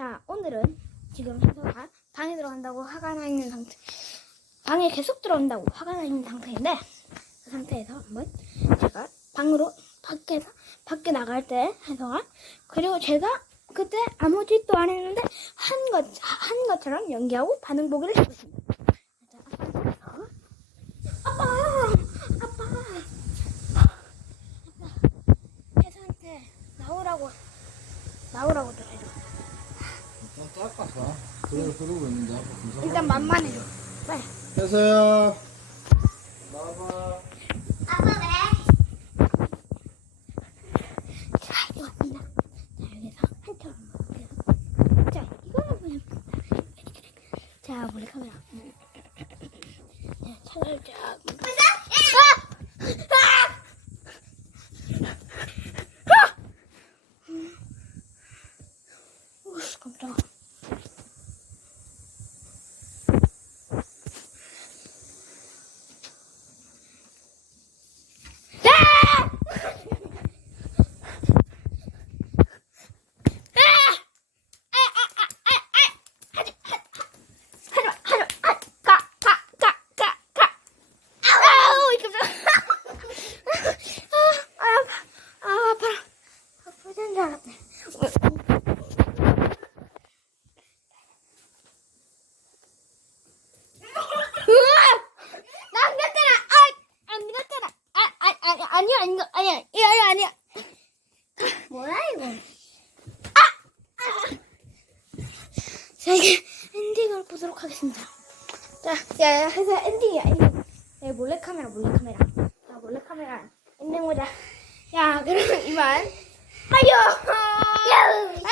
자, 오늘은 지금 혜서가 방에 들어간다고 화가 나 있는 상태. 방에 계속 들어온다고 화가 나 있는 상태인데 그 상태에서 한번 제가 방으로 밖에서 밖에 나갈 때 혜서가 그리고 제가 그때 아무 짓도 안 했는데 한 것, 한 것처럼 연기하고 반응 보기를 해보겠습니다. 나오라고 나오라고 좀 해줘. 있는데 검사 일단 맘만 해줘. 빨리. 혜서야 나와봐 아빠 왜? 자, 이거 왔습니다. 자, 여기서 한쪽으로 볼게요. 자, 이거는 그냥 자, 몰래 카메라. 자, 차를 쫙. 아! 아! 아! 깜짝아. 아! 하지마 하지마 가가가가가 아우 이 깜짝 아 아파 아 아파 아프진 줄 알았네 나안 갔잖아 아안 갔잖아 아 아니 아니 아니야 아니야 아니야 이거 아니야 뭐야 이거 자, 이게 엔딩을 보도록 하겠습니다. 자, 야, 야, 해서 엔딩이야, 엔딩. 야, 몰래카메라, 몰래카메라. 자, 몰래카메라. 엔딩 보자. 야, 그럼 이만. 아유! 야!